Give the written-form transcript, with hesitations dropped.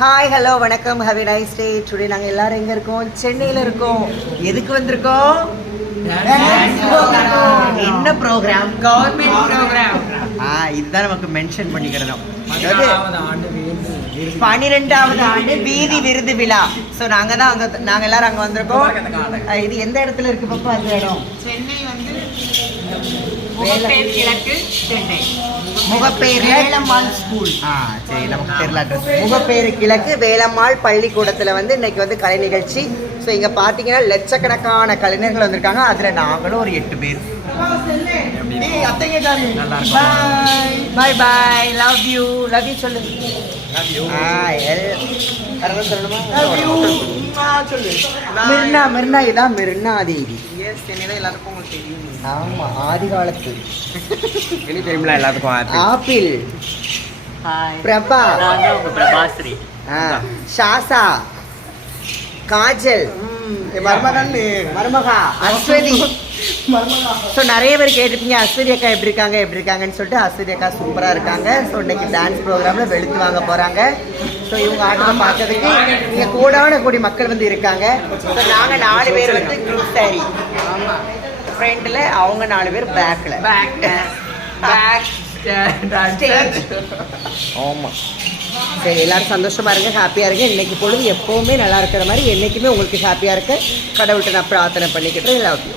Hi hello வணக்கம், have a nice day. Today நாங்கள் எல்லாரும் எங்கே இருக்கோம்? சென்னையில் இருக்கோம். எதுக்கு வந்திருக்கோம்? என்ன ப்ரோக்ராம்? Government program. இதுதான் நமக்கு மென்ஷன் பண்ணிக்கிறோம். அதாவது 12வது ஆண்டு வீதி விருது விழா. ஸோ நாங்கள் எல்லாரும் அங்கே வந்திருக்கோம். இது எந்த இடத்துல இருக்கு பாப்பா? அந்த இடம் சென்னை வந்து முகப்பேர் கிழக்கு, சென்னை. முகப்பேர் வேலம்மாள் ஸ்கூல். சரி, நமக்கு தெரியல அட்ரஸ். முகப்பேர் கிழக்கு வேலம்மாள் பள்ளிக்கூடத்தில் வந்து இன்னைக்கு வந்து கலை நிகழ்ச்சி. ஸோ இங்கே பார்த்தீங்கன்னா லட்சக்கணக்கான கலைஞர்கள் வந்திருக்காங்க. அதில் நாங்களும் ஒரு 8 பேர். பாய் பாய், லவ் யூ. லவ் யூ சொல்லு. மிர்னா மிர்னா, இதான் மிர்னா தேவி. எல்லாருக்கும் உங்களுக்கு தெரியும். ஆமா, ஆதி காலத்து எல்லாத்துக்கும் ஆப்பிள், பிரபா, பிரபாஸ்ரீ, ஷாசா, காஜல், மருமகா, அஸ்வதி. ஸோ நிறைய பேர் கேட்டிருப்பீங்க அஸ்வதி அக்கா எப்படி இருக்காங்கன்னு சொல்லிட்டு. அஸ்வதி அக்கா சூப்பராக இருக்காங்க. ஸோ இன்னைக்கு டான்ஸ் ப்ரோக்ராமில் வெளுத்து வாங்க போகிறாங்க. ஸோ இவங்க ஆட்டம் பார்க்கறதுக்கு இங்கே கூடி மக்கள் வந்து இருக்காங்க. ஸோ நாங்கள் 4 பேர் வந்து குரூப் சாரி. ஆமாம், ஃப்ரண்ட்டில் அவங்க 4 பேர் பேக்கில். ஆமாம். சரி, எல்லாரும் சந்தோஷமா இருங்க, ஹாப்பியாக இருங்க. இன்னைக்கு பொழுது எப்போவுமே நல்லா இருக்கிற மாதிரி என்றைக்குமே உங்களுக்கு ஹாப்பியாக இருக்க கடவுள்கிட்ட நான் பிரார்த்தனை பண்ணிக்கிட்டு லவ் யூ.